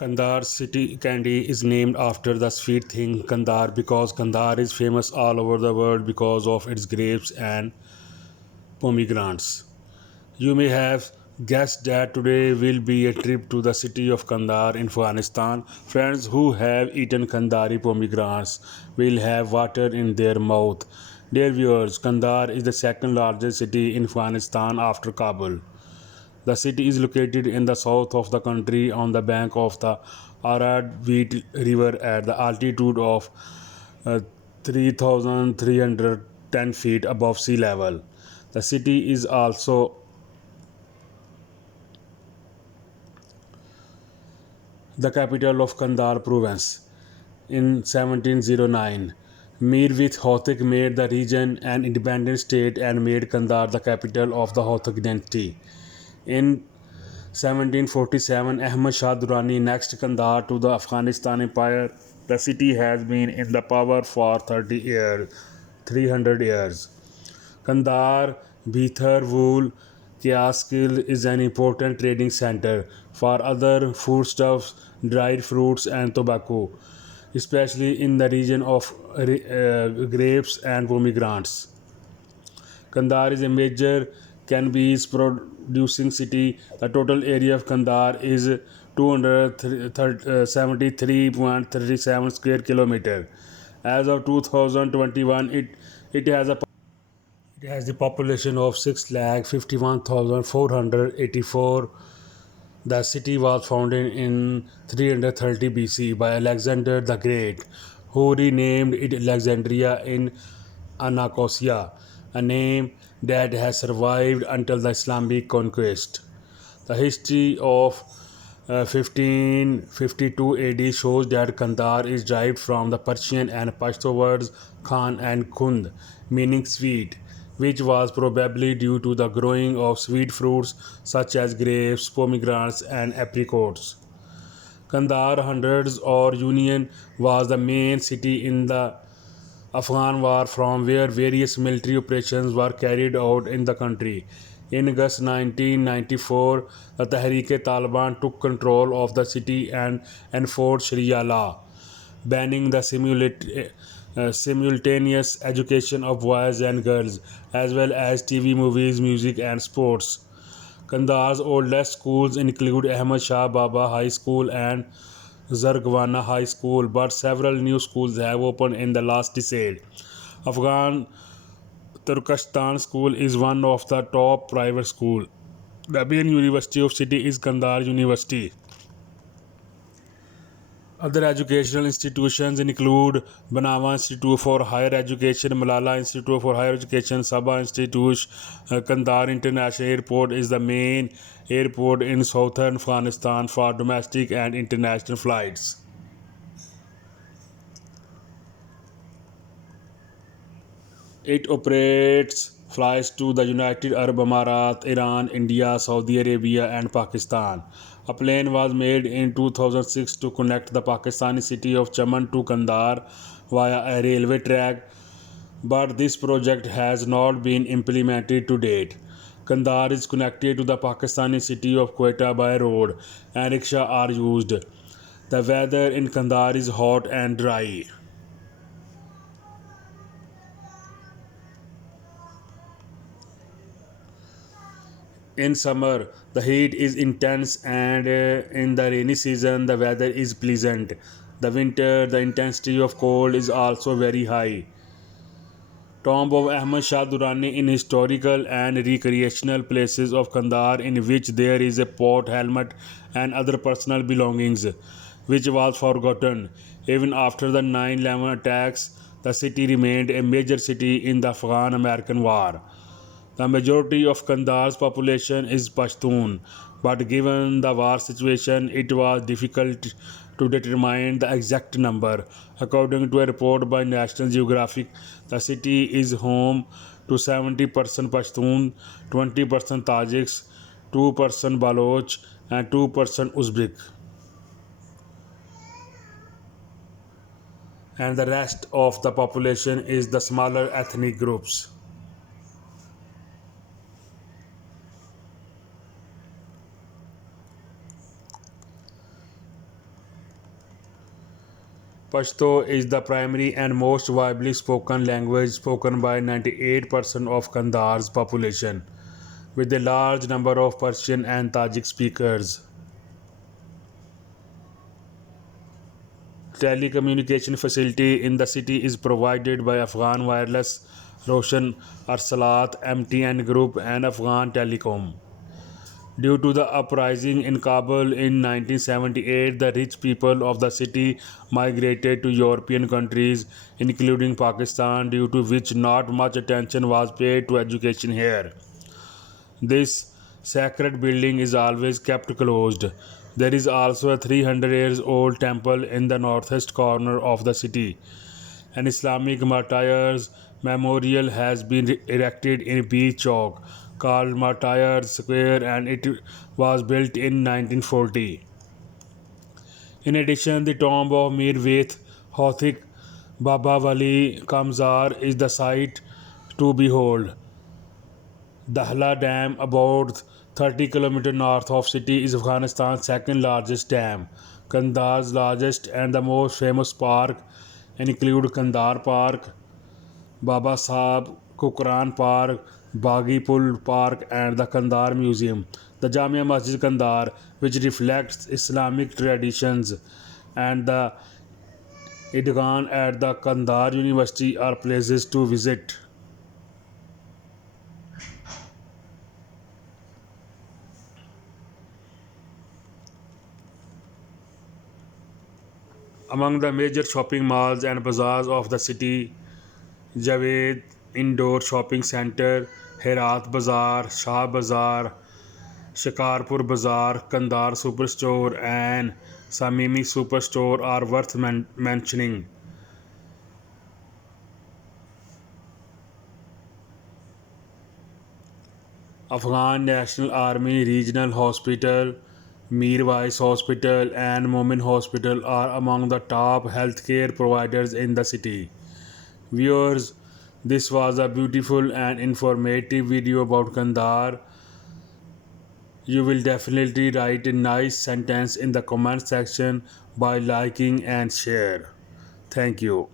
Kandahar city candy is named after the sweet thing Kandahar because Kandahar is famous all over the world because of its grapes and pomegranates. You may have guessed that today will be a trip to the city of Kandahar in Afghanistan. Friends who have eaten Kandahari pomegranates will have water in their mouth. Dear viewers, Kandahar is the second largest city in Afghanistan after Kabul. The city is located in the south of the country on the bank of the Arad Wheat River at the altitude of uh, 3,310 feet above sea level. The city is also the capital of Kandahar Province. In 1709, Mirwais Hotak made the region an independent state and made Kandahar the capital of the Hotak dynasty. In 1747, Ahmad Shah Durrani annexed Kandahar to the Afghanistan Empire. The city has been in the power for 30 years, 300 years. Kandahar, Bheetar, wool, Kiaskil is an important trading center for other foodstuffs, dried fruits, and tobacco, especially in the region of grapes and pomegranates. Kandahar is a major cannabis producing city. The total area of Kandahar is 273.37 square kilometer. As of 2021, it has the population of 6,51,484. The city was founded in 330 BC by Alexander the Great, who renamed it Alexandria in Anacostia, a name that has survived until the Islamic conquest. The history of 1552 AD shows that Kandahar is derived from the Persian and Pashto words Khan and Kund, meaning sweet, which was probably due to the growing of sweet fruits such as grapes, pomegranates, and apricots. Kandahar Hundreds or Union was the main city in the Afghan War from where various military operations were carried out in the country. In August 1994, the Tehreek-e-Taliban took control of the city and enforced Sharia law, banning the simultaneous education of boys and girls, as well as TV, movies, music, and sports. Kandahar's oldest schools include Ahmad Shah Baba High School and Zargwana High School, but several new schools have opened in the last decade. Afghan Turkestan School is one of the top private schools. The main university of city is Kandahar University. Other educational institutions include Banawa Institute for Higher Education, Malala Institute for Higher Education, Sabah Institute. Kandahar International Airport is the main airport in southern Afghanistan for domestic and international flights. It operates flights to the United Arab Emirates, Iran, India, Saudi Arabia, and Pakistan. A plan was made in 2006 to connect the Pakistani city of Chaman to Kandahar via a railway track, but this project has not been implemented to date. Kandahar is connected to the Pakistani city of Quetta by road, and rickshaw are used. The weather in Kandahar is hot and dry. In summer, the heat is intense, and in the rainy season, the weather is pleasant. The winter, the intensity of cold is also very high. Tomb of Ahmad Shah Durrani in historical and recreational places of Kandahar, in which there is a pot, helmet, and other personal belongings, which was forgotten. Even after the 9/11 attacks, the city remained a major city in the Afghan American War. The majority of Kandahar's population is Pashtun, but given the war situation, it was difficult to determine the exact number. According to a report by National Geographic, the city is home to 70% Pashtun, 20% Tajiks, 2% Baloch, and 2% Uzbek, and the rest of the population is the smaller ethnic groups. Pashto is the primary and most widely spoken language spoken by 98% of Kandahar's population, with a large number of Persian and Tajik speakers. Telecommunication facility in the city is provided by Afghan Wireless, Roshan Arsalat, MTN Group, and Afghan Telecom. Due to the uprising in Kabul in 1978, the rich people of the city migrated to European countries, including Pakistan, due to which not much attention was paid to education here. This sacred building is always kept closed. There is also a 300 years old temple in the northeast corner of the city. An Islamic martyrs memorial has been erected in Beach Chalk called Martyrs Square, and it was built in 1940. In addition, the tomb of Mirwais Hotak Baba Wali Kamzar is the site to behold. Dahla Dam, about 30 km north of city, is Afghanistan's second largest dam. Kandahar's largest and the most famous park include Kandahar Park, Baba Sahab Kukran Park, Baghi Pul Park, and the Kandahar Museum. The Jamia Masjid Kandahar, which reflects Islamic traditions, and the Idgan at the Kandahar University are places to visit. Among the major shopping malls and bazaars of the city, Javed Indoor Shopping Center, Herat Bazaar, Shah Bazaar, Shikarpur Bazaar, Kandahar Superstore, and Samimi Superstore are worth mentioning. Afghan National Army Regional Hospital, Mirwais Hospital, and Momin Hospital are among the top healthcare providers in the city. Viewers, this was a beautiful and informative video about Kandahar. You will definitely write a nice sentence in the comment section by liking and share. Thank you.